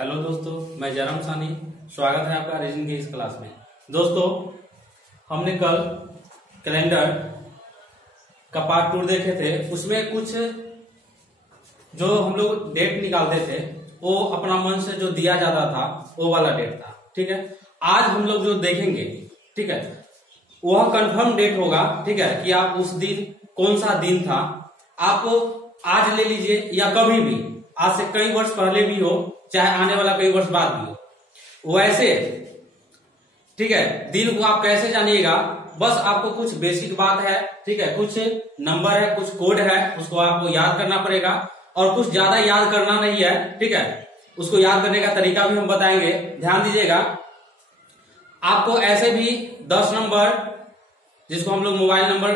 Hello दोस्तों, मैं जयराम सानी। स्वागत है आपका रीजनिंग की इस क्लास में। दोस्तों, हमने कल कैलेंडर का पार्ट 2 देखे थे। उसमें कुछ जो हम लोग डेट निकालते थे वो अपना मन से जो दिया जाता था वो वाला डेट था। ठीक है, आज हम लोग जो देखेंगे, ठीक है, वह कंफर्म डेट होगा। ठीक है, कि आप उस दिन कौन सा दिन था, आप आज ले लीजिए या कभी भी, आज से कई वर्ष पहले भी हो, चाहे आने वाला कई वर्ष बाद भी हो, वैसे ठीक है दिन को आप कैसे जानिएगा। बस आपको कुछ बेसिक बात है, ठीक है, कुछ नंबर है, कुछ कोड है, उसको आपको याद करना पड़ेगा और कुछ ज्यादा याद करना नहीं है। ठीक है, उसको याद करने का तरीका भी हम बताएंगे, ध्यान दीजिएगा। आपको ऐसे भी 10 नंबर, जिसको हम लोग मोबाइल नंबर,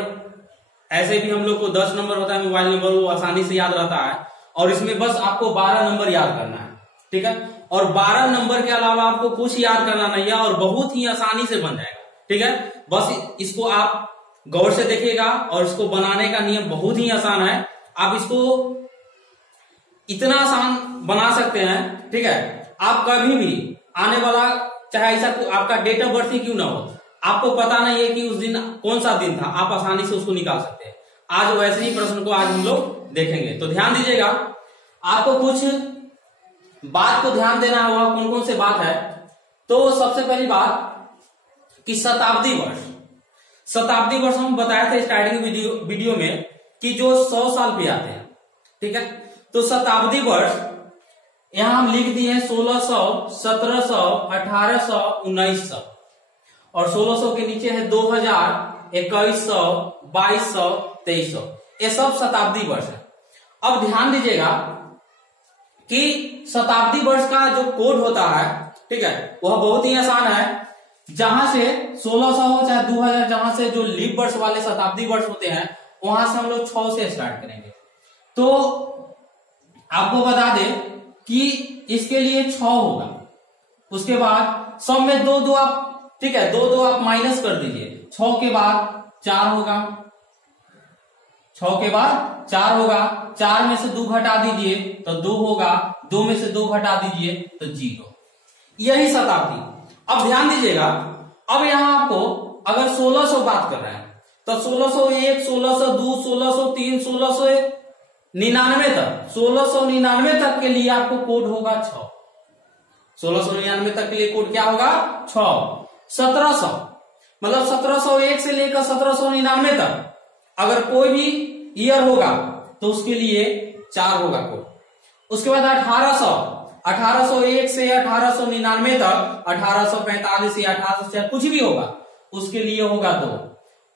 ऐसे भी हम लोग को 10 नंबर होता है मोबाइल नंबर, वो आसानी से याद रहता है। और इसमें बस आपको 12 नंबर याद करना है। ठीक है, और 12 नंबर के अलावा आपको कुछ याद करना नहीं है और बहुत ही आसानी से बन जाएगा। ठीक है, बस इसको आप गौर से देखिएगा और इसको बनाने का नियम बहुत ही आसान है। आप इसको इतना आसान बना सकते हैं, ठीक है, आप कभी भी आने वाला, चाहे ऐसा आपका डेट ऑफ बर्थ ही क्यों ना हो, आपको पता नहीं है कि उस दिन कौन सा दिन था, आप आसानी से उसको निकाल सकते हैं। आज वैसे ही प्रश्न को आज हम लोग देखेंगे, तो ध्यान दीजिएगा। आपको कुछ बात को ध्यान देना होगा, कौन कौन से बात है। तो सबसे पहली बात कि शताब्दी वर्ष हम बताए थे स्टार्टिंग वीडियो में कि जो 100 साल पे आते हैं। ठीक है, तो शताब्दी वर्ष यहां हम लिख दिए हैं 1600, 1700, 1800, 1900 और 1600 के नीचे है 2000, 2100, 2200, 2300। ये सब शताब्दी वर्ष है। अब ध्यान दीजिएगा कि शताब्दी वर्ष का जो कोड होता है, ठीक है, वह बहुत ही आसान है। जहां से 1600 हो चाहे 2000, जहां से जो लीप वर्ष वाले शताब्दी वर्ष होते हैं, वहां से हम लोग 6 से स्टार्ट करेंगे। तो आपको बता दें कि इसके लिए 6 होगा, उसके बाद सब में 2 2 आप, ठीक है, 2 2 आप माइनस कर दीजिए। 6 के बाद 4 होगा, 6 के बाद 4 होगा, 4 में से 2 घटा दीजिए तो 2 होगा, 2 में से 2 घटा दीजिए तो 0। यही शताब्दी। अब ध्यान दीजिएगा, अब यहां आपको अगर 1600 बात कर रहे हैं तो 1601, 1602, 1603, 1699 तक, 1699 तक के लिए आपको कोड होगा 6। 1699 तक के लिए कोड क्या होगा? 6। 1700 मतलब 1701 से लेकर 1799 तक अगर कोई भी ईयर होगा तो उसके लिए 4 होगा कोड। उसके बाद 1801 से 1899 तक, 1845 या 1800 कुछ भी होगा, उसके लिए होगा 2।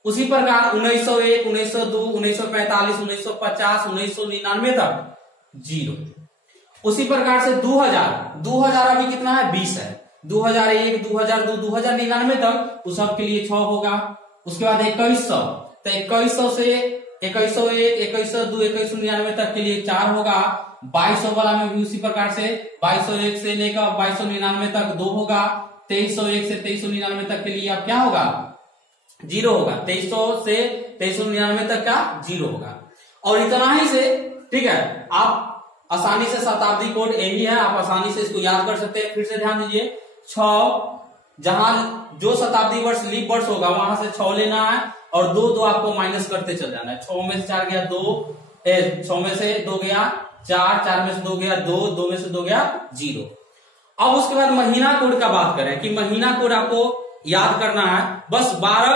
उसी प्रकार 1901, 1902, 1945, 1950, 1999 तक 0। उसी प्रकार से 2000 अभी कितना है? 20 है। 2001, 2002, 2099 तक उस सब के लिए 6 होगा। उसके बाद 2100, तो 2100 से 2101, 2102, 2199 तक के लिए 4 होगा। 2200 वाला में भी उसी प्रकार से 2201 से लेकर 2299 तक 2 होगा। 2301 से 2399 तक के लिए आप क्या होगा? 0 होगा। 2300 से 2399 तक का 0 होगा। और इतना ही से, ठीक है, आप आसानी से शताब्दी कोड यही है, आप आसानी से इसको याद कर सकते हैं। फिर से ध्यान दीजिए, 6 जहां जो शताब्दी वर्ष लीप वर्ष होगा वहां से 6 लेना है और 2 2 आपको माइनस करते चल जाना है। 6 में से 4 गया 2, 6 में से 2 गया 4, 4 में से 2 गया 2, 2 में से 2 गया 0। अब उसके बाद महीना कोड का बात करें कि महीना कोड आपको याद करना है। बस 12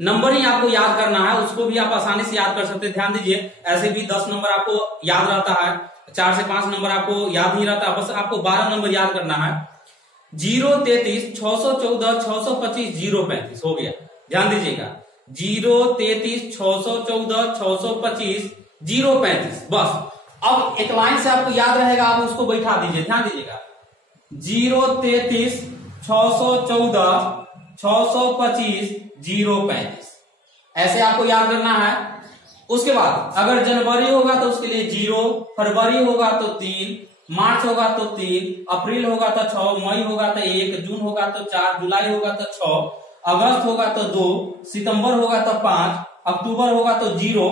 नंबर ही आपको याद करना है, उसको भी आप आसानी से याद कर सकते हैं। ध्यान दीजिए, ऐसे भी 10 नंबर आपको याद रहता है, 4 से 5 नंबर आपको याद नहीं रहता, बस आपको 12 नंबर याद करना है। 0, 33, 614, 625, 035 हो गया। ध्यान दीजिएगा, 0, 33, 614, 625, 035 बस। अब एक लाइन से आपको याद रहेगा, आप उसको बैठा दीजिए। ध्यान दीजिएगा, 0, 33, 614, 625, 035 ऐसे आपको याद करना है। उसके बाद अगर जनवरी होगा तो उसके लिए 0, फरवरी होगा तो 3, मार्च होगा तो 3, अप्रैल होगा तो 6, मई होगा तो 1, जून होगा तो 4, जुलाई होगा तो 6, अगस्त होगा तो 2, सितंबर होगा तो 5, अक्टूबर होगा तो 0,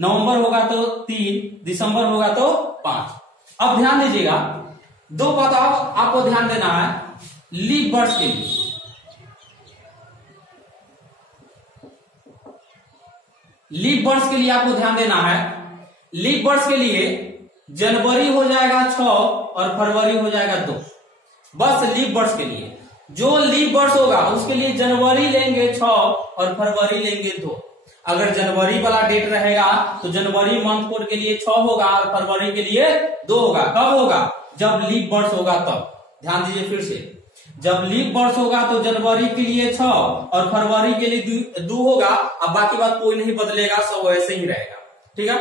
नवंबर होगा तो 3, दिसंबर होगा तो 5। अब ध्यान दीजिएगा, दो बात आपको ध्यान देना है लीप वर्ष के लिए। लीप वर्ष के लिए आपको ध्यान देना है, लीप वर्ष के लिए जनवरी हो जाएगा 6 और फरवरी हो जाएगा 2, बस लीप वर्ष के लिए। जो लीप वर्ष होगा उसके लिए जनवरी लेंगे 6 और फरवरी लेंगे 2। अगर जनवरी वाला डेट रहेगा तो जनवरी मंथ कोड के लिए 6 होगा और फरवरी के लिए 2 होगा। कब होगा? जब लीप वर्ष होगा तब। ध्यान दीजिए फिर से, जब लीप वर्ष होगा तो जनवरी के लिए 6 और फरवरी के लिए 2 होगा। अब बाकी बात कोई नहीं बदलेगा, सब वैसे ही रहेगा। ठीक है,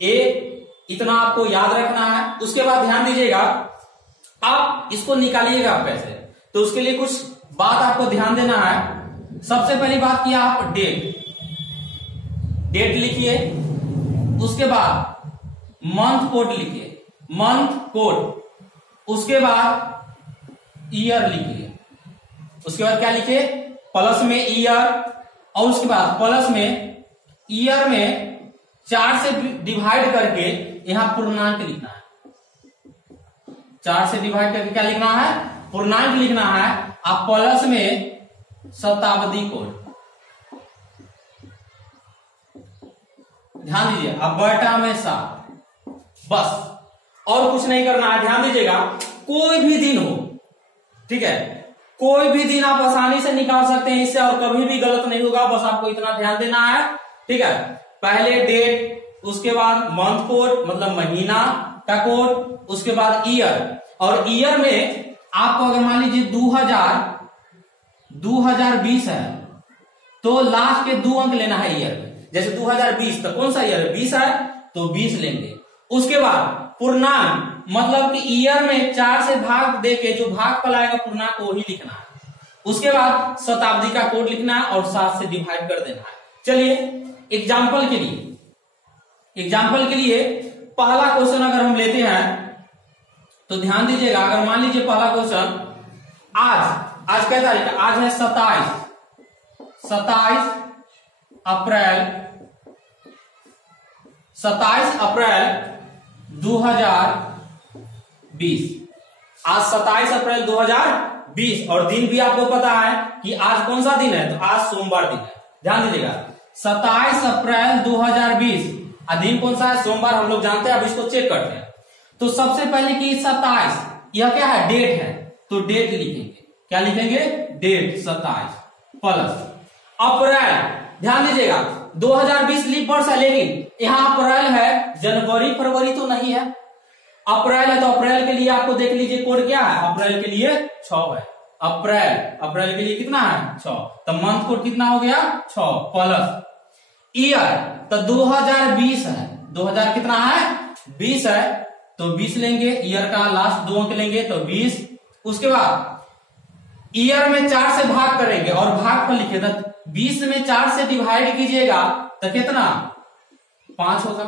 ये इतना आपको याद रखना है। उसके बाद ध्यान दीजिएगा, आप इसको निकालिएगा पैसे, तो उसके लिए कुछ बात आपको ध्यान देना है। सबसे पहली बात की आप डेट लिखिए, उसके बाद मंथ कोड लिखिए, मंथ कोड, उसके बाद ईयर लिखिए, उसके बाद क्या लिखिए? प्लस में ईयर, और उसके बाद प्लस में ईयर में 4 से डिवाइड करके यहां पूर्णांक लिखना है। 4 से डिवाइड करके क्या लिखना है? पूर्णांक लिखना है। आप प्लस में शताब्दी कोड, ध्यान दीजिए, अब बटा में 7, बस और कुछ नहीं करना है। ध्यान दीजिएगा, कोई भी दिन हो, ठीक है, कोई भी दिन आप आसानी से निकाल सकते हैं इससे, और कभी भी गलत नहीं होगा। बस आपको इतना ध्यान देना है, ठीक है। पहले डेट, उसके बाद मंथ कोड मतलब महीना का कोड, उसके बाद ईयर, और ईयर में आपको अगर मान लीजिए 2020 है तो लास्ट के 2 अंक लेना है ईयर में। जैसे 2020 तो कौन सा ईयर है? 20 है तो 20 लेंगे। उसके बाद पूर्णांक मतलब कि ईयर में 4 से भाग देके जो भागफल आएगा पूर्णांक को वही लिखना है। उसके बाद शताब्दी का कोड लिखना है और 7 से डिवाइड कर देना है। चलिए एग्जाम्पल के लिए पहला क्वेश्चन अगर हम लेते हैं तो ध्यान दीजिएगा, अगर मान लीजिए पहला क्वेश्चन आज क्या तारीख है? आज है 27 अप्रैल 2020। आज 27 अप्रैल 2020 और दिन भी आपको पता है कि आज कौन सा दिन है? तो आज सोमवार दिन है। ध्यान दीजिएगा, 27 अप्रैल 2020 दिन कौन सा है? सोमवार, हम लोग जानते हैं। अब इसको चेक करते हैं। तो सबसे पहले कि 27 यह क्या है? डेट है, तो डेट लिखेंगे। क्या लिखेंगे? डेट 27 प्लस अप्रैल। ध्यान दीजिएगा 2020 लीप वर्ष है, लेकिन यहां अप्रैल है, जनवरी फरवरी तो नहीं है। अप्रैल है तो अप्रैल के लिए आपको देख लीजिए कोड क्या है? अप्रैल के लिए 6 है। अप्रैल के लिए कितना है? 6। तो मंथ कोड कितना हो गया? 6 प्लस ईयर तो 2020 है। 2000 कितना है? 20 है तो 20 लेंगे, ईयर का लास्ट 2 अंक लेंगे तो 20। उसके बाद ईयर में 4 से भाग करेंगे और भाग पर लिखे, तो 20 में 4 से डिवाइड कीजिएगा तो कितना? 5 होगा।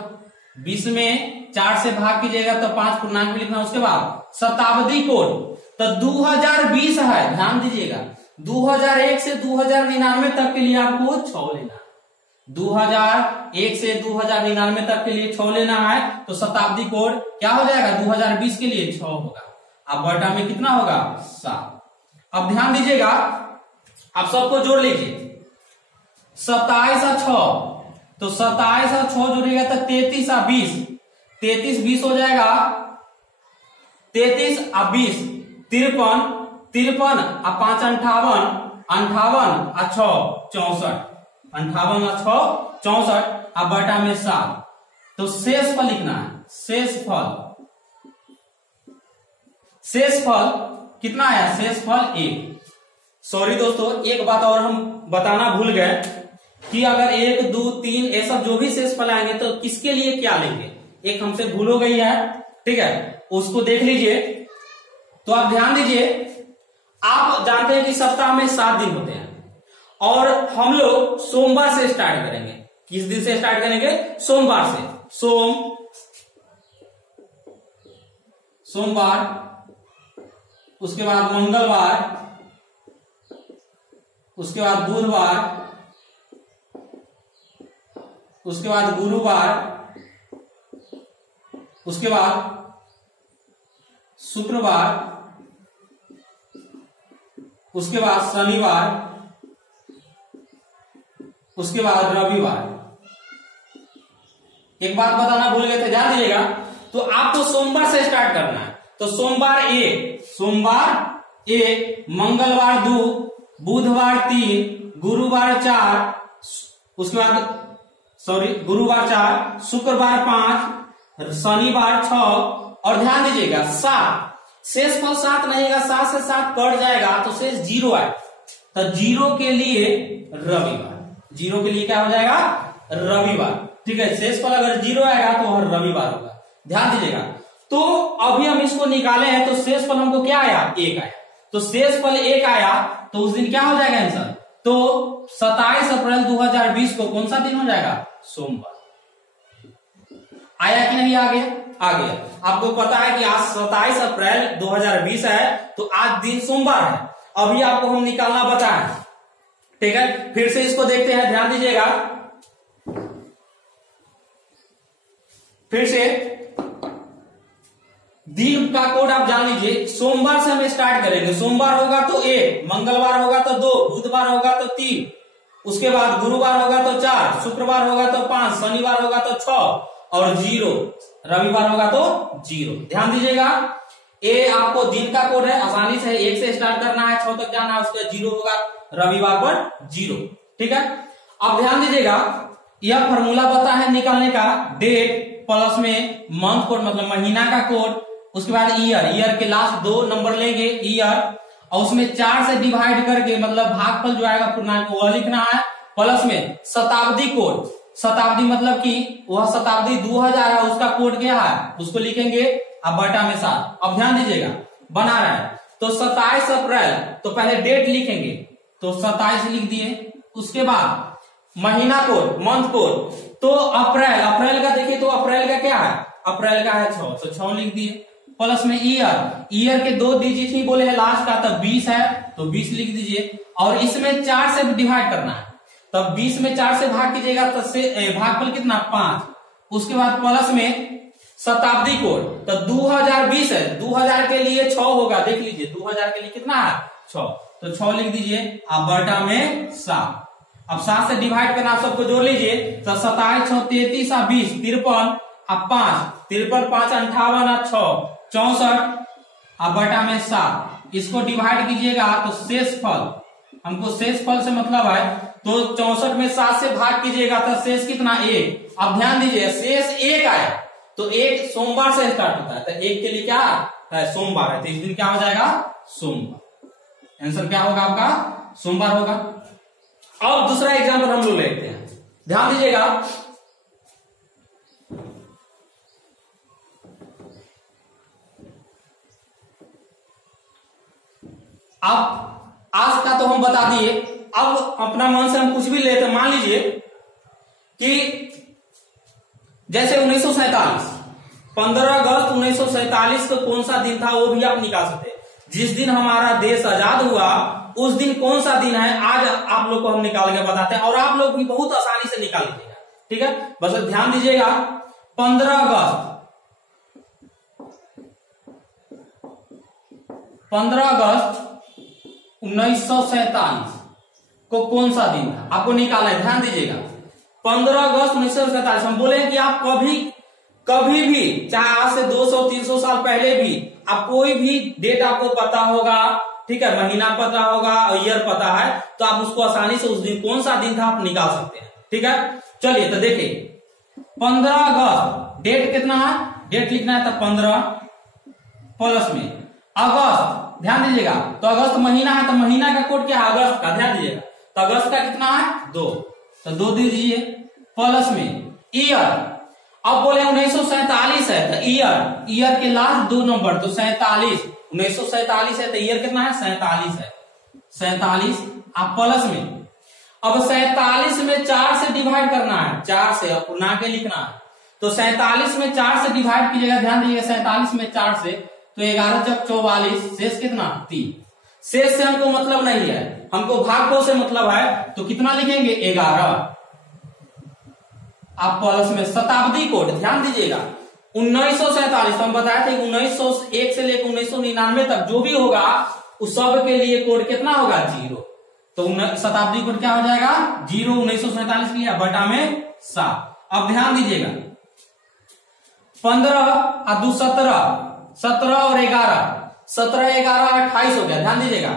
20 में 4 से भाग कीजिएगा तो 5 पूर्णांक में लिखना। उसके बाद शताब्दी कोड तो 2020 है। ध्यान दीजिएगा 2001 से 2099 तक के लिए आपको 6 लेना है। 2001 से 2099 तक के लिए 6 लेना है, तो शताब्दी कोड क्या हो जाएगा? 2020 के लिए 6 होगा। अब बटा में कितना होगा? 7। अब ध्यान दीजिएगा, आप सबको जोड़ लीजिए। 27 और 6, तो 27 और 6 जोड़िएगा तो 33 और 20, 33 20 हो जाएगा। 33 और 20 53, 53 और 5 58, 58 और 6 64, 58 और 6 64। अब बटा में 7, तो शेष फल लिखना है। शेष फल कितना आया? शेष फल 1। सॉरी दोस्तों, एक बात और हम बताना भूल गए कि अगर 1 2 3 ये सब जो भी शेष फल आएंगे तो किसके लिए क्या लेंगे, एक हमसे भूल हो गई है, ठीक है, उसको देख लीजिए। तो आप ध्यान दीजिए, आप जानते हैं कि सप्ताह में 7 दिन होते हैं और हम लोग सोमवार से स्टार्ट करेंगे। किस दिन से स्टार्ट करेंगे? सोमवार से। सोमवार, उसके बाद मंगलवार, उसके बाद बुधवार, उसके बाद गुरुवार, उसके बाद शुक्रवार, उसके बाद शनिवार, उसके बाद रविवार। एक बात बताना भूल गए थे, ध्यान दीजिएगा। तो आपको सोमवार से स्टार्ट करना है। तो सोमवार 1, मंगलवार 2, बुधवार 3, गुरुवार 4, उसके बाद गुरुवार 4, शुक्रवार 5, शनिवार 6 और ध्यान दीजिएगा 7। शेष फल 7 नहीं है, 7 से 7 कट जाएगा तो शेष 0 आए। तो 0 के लिए रविवार, 0 के लिए क्या हो जाएगा? रविवार। ठीक है, शेष फल अगर 0 आएगा तो वह रविवार होगा। ध्यान दीजिएगा। तो अभी हम इसको निकाले हैं तो शेष फल हमको क्या आया? 1 आया। तो शेष फल 1 आया तो उस दिन क्या हो जाएगा आंसर? तो 27 अप्रैल 2020 को कौन सा दिन हो जाएगा? सोमवार। आया कि नहीं? आ गया, आ गया। आपको पता है कि आज 27 अप्रैल 2020 है, तो आज दिन सोमवार है। अभी आपको हम निकालना बताएं। ठीक है, फिर से इसको देखते हैं, ध्यान दीजिएगा। फिर से दिन का कोड आप जान लीजिए। सोमवार से हम स्टार्ट करेंगे। सोमवार होगा तो 1, मंगलवार होगा तो 2, बुधवार होगा तो 3, उसके बाद गुरुवार होगा तो 4, शुक्रवार होगा तो 5, शनिवार होगा तो 6 और 0, रविवार होगा तो 0। ध्यान दीजिएगा, ये आपको दिन का कोड है, आसानी से 1 से स्टार्ट करना है, 6 तक जाना है, उसके 0 होगा, रविवार पर 0। ठीक है, अब ध्यान दीजिएगा, यह फॉर्मूला पता है निकालने का। डेट प्लस में मंथ कोड मतलब महीना का कोड, उसके बाद ईयर के लास्ट 2 नंबर लेंगे ईयर, और उसमें 4 से डिवाइड करके मतलब भागफल जो आएगा पूर्णांक वह लिखना है, प्लस में शताब्दी कोड। शताब्दी मतलब कि वह शताब्दी 2000 है, उसका कोड क्या है उसको लिखेंगे, अब बटा में 7। अब ध्यान दीजिएगा, बना रहा है तो 27 अप्रैल, तो पहले डेट लिखेंगे तो 27 लिख दिए, उसके बाद महीना कोड मंथ कोड, तो अप्रैल का देखिए, तो अप्रैल का क्या है? अप्रैल का है 6, तो 6 लिख दिए, प्लस में ईयर के 2 डिजिट ही बोले हैं लास्ट का, तब 20 है तो 20 लिख दीजिए, और इसमें 4 से डिवाइड करना है, तब 20 में 4 से भाग कीजिएगा तो भागफल कितना? 5। उसके बाद प्लस में शताब्दी कोड, तो 2020 है, 2000 के लिए 6 होगा, देख लीजिए 2000 के लिए कितना है? 6, तो 6 लिख दीजिए, अब बटा में 7। अब 7 से डिवाइड करना, आप सबको जोड़ लीजिए, तो 27 6 33 20 53, अब 5 53 5 58 6 64, अब बटा में 7। इसको डिवाइड कीजिएगा तो शेष फल, हमको शेष फल से मतलब है, तो 64 में 7 से भाग कीजिएगा तो शेष कितना? 1। अब ध्यान दीजिए, शेष 1 आया, तो 1 सोमवार से स्टार्ट होता है, तो 1 के लिए क्या है? सोमवार है, तो इस दिन क्या हो जाएगा? सोमवार। आंसर क्या होगा आपका? सोमवार होगा। अब दूसरा एग्जाम्पल हम लोग लेते हैं, ध्यान दीजिएगा। अब आज का तो हम बता दिए, अब अपना मन से हम कुछ भी लेते, मान लीजिए कि जैसे 1947, 15 अगस्त 1947 को कौन सा दिन था वो भी आप निकाल सकते हैं। जिस दिन हमारा देश आजाद हुआ उस दिन कौन सा दिन है, आज आप लोग को हम निकाल के बताते हैं, और आप लोग भी बहुत आसानी से निकाल लीजिएगा। ठीक है, बस ध्यान दीजिएगा, 15 अगस्त 1947 को कौन सा दिन था आपको निकालना है। ध्यान दीजिएगा, 15 अगस्त 1947, हम बोले कि आप कभी भी, चाहे आज से 200-300 साल पहले भी, आप कोई भी डेट आपको पता होगा, ठीक है, महीना पता होगा और ईयर पता है, तो आप उसको आसानी से उस दिन कौन सा दिन था आप निकाल सकते हैं। ठीक है, चलिए तो देखिए, 15 अगस्त डेट कितना है? डेट लिखना है तो 15 प्लस में अगस्त, ध्यान दीजिएगा, तो अगस्त महीना है, तो महीना का कोड क्या है? अगस्त का। ध्यान दीजिएगा, तो अगस्त का कितना है? 2, तो 2 दे दीजिए, प्लस में ईयर। अब बोले 1947 है, तो ईयर के लास्ट 2 नंबर, तो 47, 1947 है तो ईयर कितना है? 47 है, 47। आप प्लस में, अब 47 में 4 से डिवाइड करना है, 4 से ना के लिखना है, तो 47 में 4 से डिवाइड कीजिएगा। ध्यान दीजिएगा, 47 में 4 से, तो 11 जब 44, शेष कितना? 3। शेष से हमको मतलब नहीं है, हमको भागफल से मतलब है, तो कितना लिखेंगे? 11। आप प्लस में शताब्दी कोड, ध्यान दीजिएगा, 1947 तो हम बताए थे 1901 से लेकर 1999 तक जो भी होगा उस सब के लिए कोड कितना होगा 0। तो शताब्दी कोड क्या हो जाएगा 0 1947 के लिए बटा में 7। अब ध्यान दीजिएगा 15 और 2 17, 17 और 11, 17 11 28 हो गया। ध्यान दीजिएगा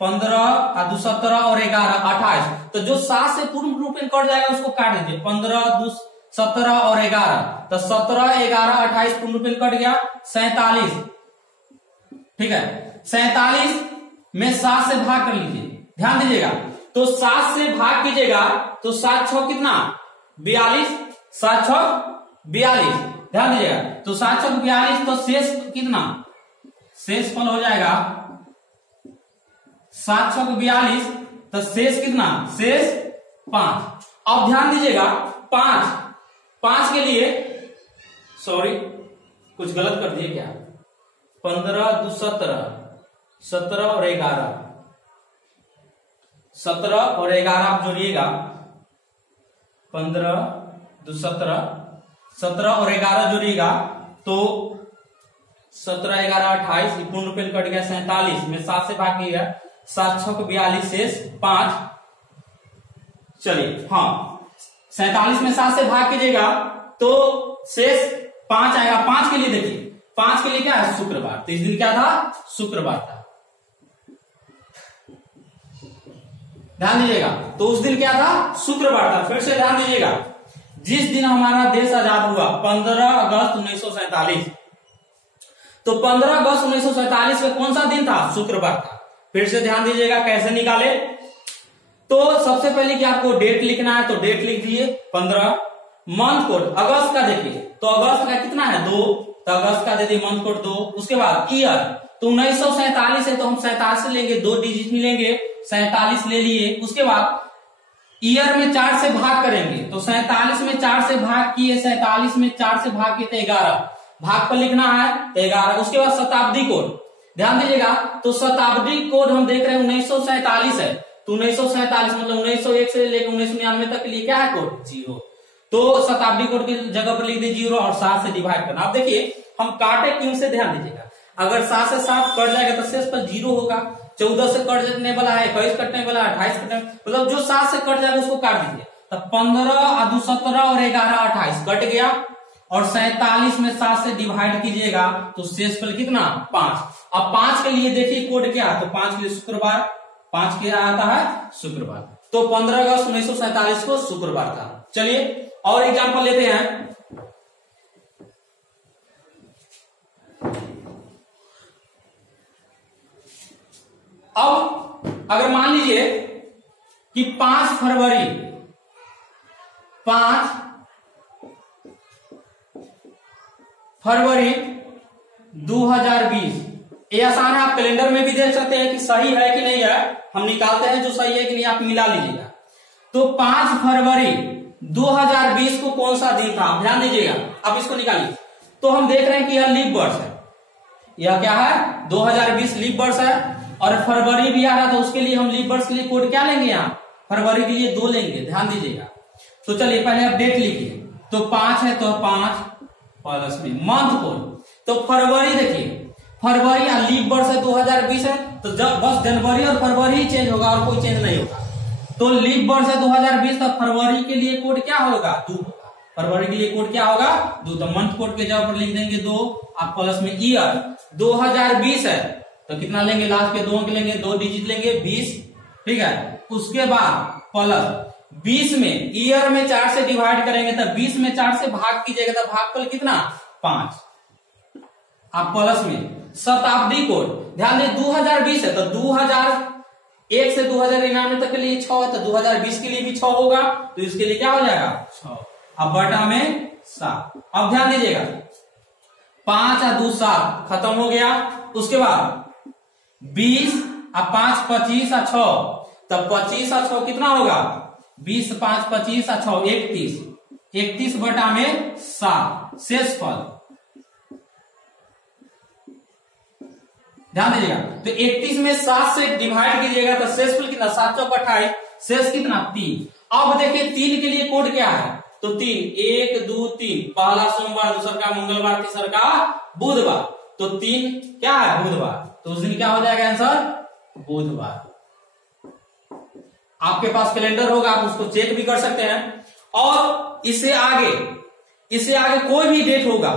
15 और 2 17 और 11 28। तो जो 7 से पूर्ण रूप में कट जाएगा उसको काट दीजिए। 15 2 17 और 11, तो 17 11 28 पूर्ण रूप में कट गया 47। ठीक है 47 में 7 से भाग कर लीजिए। ध्यान दीजिएगा तो 7 से भाग कीजिएगा तो 7 6 कितना 42, 7 6 42। ध्यान दीजिएगा तो 7 6 42, तो शेष कितना शेष फल हो जाएगा 7 6 42, तो शेष कितना शेष 5। अब ध्यान दीजिएगा 5 के लिए सॉरी कुछ गलत कर दिए क्या 15 2 17, 17 और 11, 17 और 11 आप जोड़िएगा 15 2 17, 17 और 11 जोड़िएगा तो 17 11 28 पूर्ण रूप में कट गया 47 में 7 से भाग किया 7 6 42 शेष 5। चलिए हाँ 47 में 7 से भाग कीजिएगा तो शेष 5 आएगा। 5 के लिए देखिए 5 के लिए क्या है शुक्रवार, तो इस दिन क्या था शुक्रवार था। ध्यान दीजिएगा तो उस दिन क्या था शुक्रवार था। फिर से ध्यान दीजिएगा जिस दिन हमारा देश आजाद हुआ 15 अगस्त 1947, तो 15 अगस्त 1947 में कौन सा दिन था शुक्रवार था। फिर से ध्यान दीजिएगा कैसे निकाले, तो सबसे पहले कि आपको डेट लिखना है तो डेट लिख दिए 15। मंथ कोड अगस्त का देखिए तो अगस्त का कितना है 2, तो अगस्त का दे दिए मंथ कोड 2। उसके बाद ईयर तो 1947 है तो हम 47 लेंगे, 2 डिजिट मिलेंगे 47 ले लिए। उसके बाद ईयर में 4 से भाग करेंगे तो 47 में 4 से भाग किए, 47 में 4 से भाग किए तो 11 भाग पर लिखना है तो 11। उसके बाद शताब्दी कोड ध्यान दीजिएगा तो शताब्दी कोड हम देख रहे हैं 1947 है, तो 1947 मतलब 1901 से लेकर 1999 तक के लिए क्या है कोड 0। तो शताब्दी कोड की जगह पर लिख दिए 0 और 7 से डिवाइड करना। अब देखिए हम काटे क्यों से ध्यान दीजिएगा, अगर 7 से 7 कट जाएगा तो शेष पर 0 होगा। 14 से कटने वाला है, 21 कटने वाला है, 28 कटने मतलब जो 7 से कट जाएगा उसको काट दीजिए। तो 15 और 2 17 और 11 28 कट गया और 47 में 7 से डिवाइड कीजिएगा तो शेष फल कितना 5। अब 5 के लिए देखिए कोड क्या है, तो 5 के लिए शुक्रवार, 5 क्या आता है शुक्रवार। तो 15 अगस्त 1947 को शुक्रवार था। चलिए और एग्जाम्पल लेते हैं। अब अगर मान लीजिए कि 5 फरवरी 2020, ये आसान है, आप कैलेंडर में भी देख सकते हैं कि सही है कि नहीं है। हम निकालते हैं जो सही है कि नहीं आप मिला लीजिएगा। तो 5 फरवरी 2020 को कौन सा दिन था ध्यान दीजिएगा। अब इसको निकालिए तो हम देख रहे हैं कि यह लीप वर्ष है, यह क्या है 2020 लीप वर्ष है और फरवरी भी आ रहा था, उसके लिए हम लीप वर्ष के लिए कोड क्या लेंगे यहाँ फरवरी के लिए 2 लेंगे। ध्यान दीजिएगा तो चलिए पहले आप डेट लिखिए तो 5 है तो 5 प्लस में मंथ कोड तो फरवरी देखिए फरवरी या लीप वर्ष है 2020 है तो जब बस जनवरी और फरवरी ही चेंज होगा और कोई चेंज नहीं होगा। तो लीप वर्ष है 2020 तो फरवरी के लिए कोड क्या होगा 2 होगा, फरवरी के लिए कोड क्या होगा 2। तो मंथ कोड के जगह पर लिख देंगे 2, आप प्लस में ईयर 2020 है तो कितना लेंगे लास्ट के 2 के लेंगे 2 डिजिट लेंगे 20। ठीक है उसके बाद प्लस 20 में ईयर में 4 से डिवाइड करेंगे तो 20 में 4 से भाग कीजिएगा तो भागफल कितना 5, आप प्लस में शताब्दी कोड ध्यान दें 2020 है तो 2001 से 2099 तक के लिए 6 है तो 2020 के लिए भी 6 होगा तो इसके लिए क्या हो जाएगा 6। अब बटा में 7। अब ध्यान दीजिएगा 5 और 2 7 खत्म हो गया। उसके बाद 20 और 5 25 और 6 तब 25 और 6 कितना होगा 20 5 25 और 6 31, 31 बटा में 7 शेष फल। ध्यान दीजिएगा तो 31 में 7 से डिवाइड कीजिएगा तो शेष फल कितना 7 चौक 28, शेष कितना 3। अब देखिए 3 के लिए कोड क्या है तो 3, 1 2 3, पहला सोमवार, दूसरा का मंगलवार, तीसरा का बुधवार, तो 3 क्या है बुधवार, तो उस दिन क्या हो जाएगा आंसर बुधवार। आपके पास कैलेंडर होगा, आप उसको चेक भी कर सकते हैं। और इससे आगे कोई भी डेट होगा,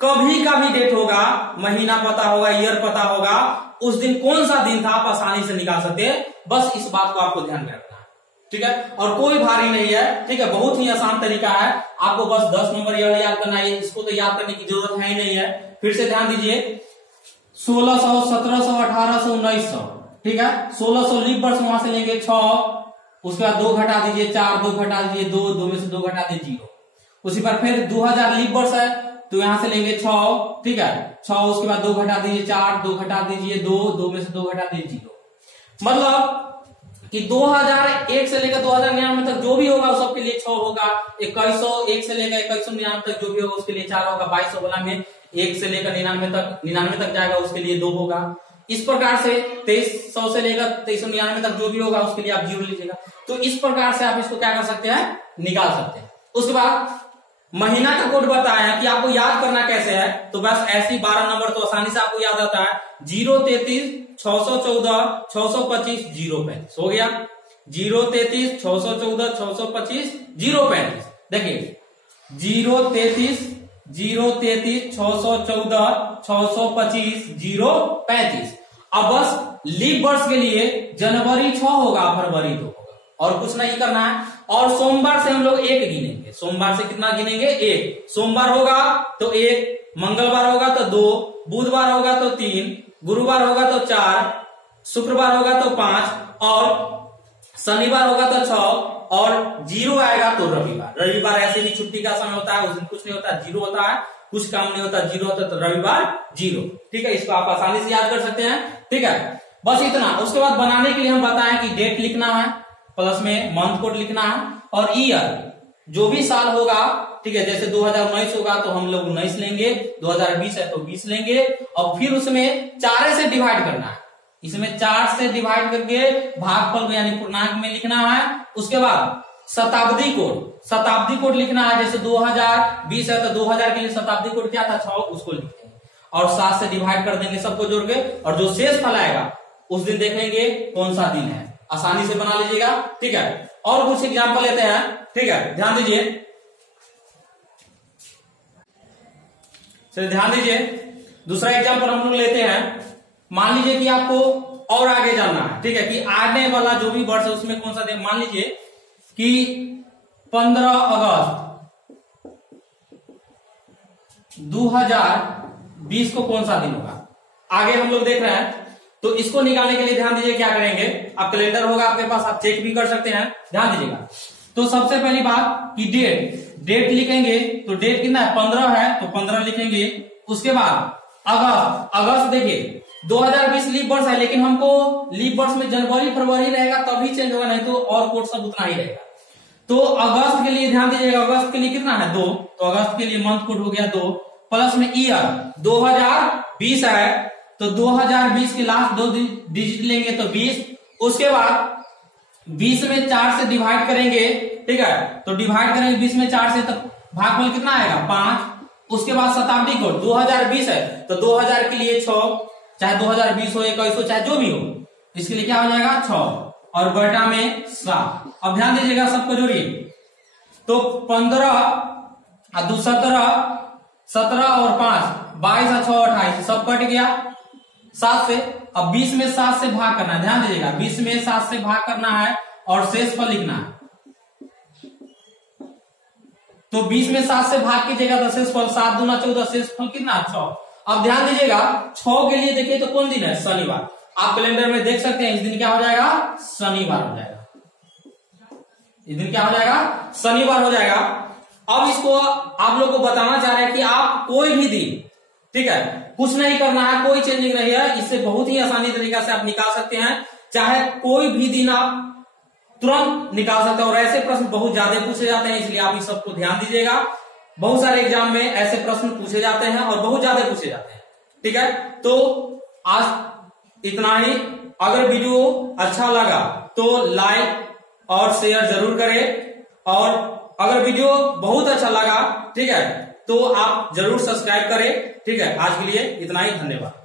कभी का भी डेट होगा, महीना पता होगा, ईयर पता होगा, उस दिन कौन सा दिन था आप आसानी से निकाल सकते हैं। बस इस बात को आपको ध्यान में रखना है, ठीक है। और कोई भारी नहीं है, ठीक है, बहुत ही आसान तरीका है। आपको बस 10 नंबर याद करना है, इसको तो याद करने की जरूरत है ही नहीं है। फिर से ध्यान दीजिए, 1600, 1700, 1800, 1900, ठीक है। 1600 लीप वर्ष, वहां से लेंगे 6, उसके बाद 2 घटा दीजिए 4, 2 घटा दीजिए 2, 2 में से 2 घटा दीजिए 0। उसी पर फिर 2000 लीप वर्ष है, तो यहां से लेंगे 6, ठीक है, 6, उसके बाद 2 घटा दीजिए 4, 2 घटा दीजिए 2, 2 में से 2 घटा दीजिए 0। मतलब कि 2001 से लेकर 2099 तक जो भी होगा उस सबके लिए 6 होगा। 2101 से लेकर 2199 तक जो भी होगा उसके लिए 4 होगा। 2200 वाला में 1 से लेकर 99 तक जाएगा, उसके लिए 2 होगा। इस प्रकार से 2300 से लेकर 2399 तक जो भी होगा उसके लिए आप 0 लीजिएगा। तो इस प्रकार से आप इसको क्या कर सकते हैं, निकाल सकते हैं। उसके बाद महीना का कोड बताया कि आपको याद करना कैसे है, तो बस ऐसी 12 नंबर तो आसानी से आपको याद आता है। 033 614 625 035 हो गया। 033 614 625 035। देखिए 033 614 625 035। अब बस लीप वर्ष के लिए जनवरी 6 होगा, फरवरी 2 होगा, और कुछ नहीं करना है। और सोमवार से हम लोग 1 गिनेंगे। सोमवार से कितना गिनेंगे, 1। सोमवार होगा तो 1, मंगलवार होगा तो 2, बुधवार होगा तो 3, गुरुवार होगा तो 4, शुक्रवार होगा तो 5, और शनिवार होगा तो 6, और 0 आएगा तो रविवार। रविवार ऐसे भी छुट्टी का समय होता है, उस दिन कुछ नहीं होता, 0 होता है, कुछ काम नहीं होता, 0 होता है, तो रविवार 0, ठीक है। इसको आप आसानी से याद कर सकते हैं, ठीक है। बस इतना। उसके बाद बनाने के लिए हम बताएं कि डेट लिखना है, प्लस में मंथ कोड लिखना है, और ईयर जो भी साल होगा, ठीक है। जैसे 2019 होगा तो हम लोग 19 लेंगे, 2020 है तो 20 लेंगे, और फिर उसमें 4 से डिवाइड करना है। इसमें 4 से डिवाइड करके भागफल में यानी पूर्णांक में लिखना है। उसके बाद शताब्दी कोड लिखना है। जैसे 2020 है तो 2000 के लिए शताब्दी कोड क्या था, 6, उसको लिखेंगे और 7 से डिवाइड कर देंगे सबको जोड़ के, और जो शेष फल आएगा उस दिन देखेंगे कौन सा दिन है। आसानी से बना लीजिएगा, ठीक है। और कुछ एग्जाम्पल लेते हैं, ठीक है, ध्यान दीजिए। चलिए ध्यान दीजिए, दूसरा एग्जाम्पल हम लोग लेते हैं। मान लीजिए कि आपको और आगे जानना है, ठीक है, कि आने वाला जो भी वर्ष है उसमें कौन सा दिन। मान लीजिए कि 15 अगस्त 2020 को कौन सा दिन होगा, आगे हम लोग देख रहे हैं। तो इसको निकालने के लिए ध्यान दीजिए क्या करेंगे। आप कैलेंडर होगा आपके पास, आप चेक भी कर सकते हैं, ध्यान दीजिएगा। तो सबसे पहली बात कि डेट लिखेंगे, तो डेट कितना है, 15 है तो 15 लिखेंगे। उसके बाद अगस्त देखिए 2020 लीप वर्ष है, लेकिन हमको लीप वर्ष में जनवरी फरवरी रहेगा तभी चेंज होगा, नहीं तो और कोड सब उतना ही रहेगा। तो अगस्त के लिए ध्यान दीजिएगा, अगस्त के लिए कितना है 2, तो अगस्त के लिए मंथ कोड हो गया 2, प्लस में ईयर 2020 है तो 2020 के लास्ट 2 डिजिट लेंगे तो 20। उसके बाद 20 में 4 से डिवाइड करेंगे, ठीक है, तो डिवाइड करेंगे 20 में 4 से, तो भागफल कितना आएगा 5। उसके बाद शताब्दी कोड 2020 है तो 2000 के लिए 6, चाहे 2020 हो 21 हो चाहे जो भी हो, इसके लिए क्या हो जाएगा 6, और बटा में 7। अब ध्यान दीजिएगा, सबको जोड़िए। तो 15 और 2 17 और 5 22 और 6 28, सब कट गया 7 से। अब 20 में 7 से भाग करना है, ध्यान दीजिएगा, 20 में 7 से भाग करना है और शेष फल लिखना है। तो 20 में 7 से भाग कीजिएगा तो शेष फल 7 दूना 14, शेष फल कितना 6। अब ध्यान दीजिएगा 6 के लिए देखिए तो कौन दिन है, शनिवार। आप कैलेंडर में देख सकते हैं, इस दिन क्या हो जाएगा, शनिवार हो जाएगा। इस दिन क्या हो जाएगा, शनिवार हो जाएगा। अब इसको आप लोग को बताना चाह रहे हैं कि आप कोई भी दिन, ठीक है, कुछ नहीं करना है, कोई चेंजिंग नहीं है, इससे बहुत ही आसानी तरीका से आप निकाल सकते हैं। चाहे कोई भी दिन आप तुरंत निकाल सकते हैं। और ऐसे प्रश्न बहुत ज्यादा पूछे जाते हैं, इसलिए आप इस सबको ध्यान दीजिएगा। बहुत सारे एग्जाम में ऐसे प्रश्न पूछे जाते हैं और बहुत ज्यादा पूछे जाते हैं, ठीक है। तो आज इतना ही। अगर वीडियो अच्छा लगा तो लाइक और शेयर जरूर करें, और अगर वीडियो बहुत अच्छा लगा, ठीक है, तो आप जरूर सब्सक्राइब करें। ठीक है, आज के लिए इतना ही, धन्यवाद।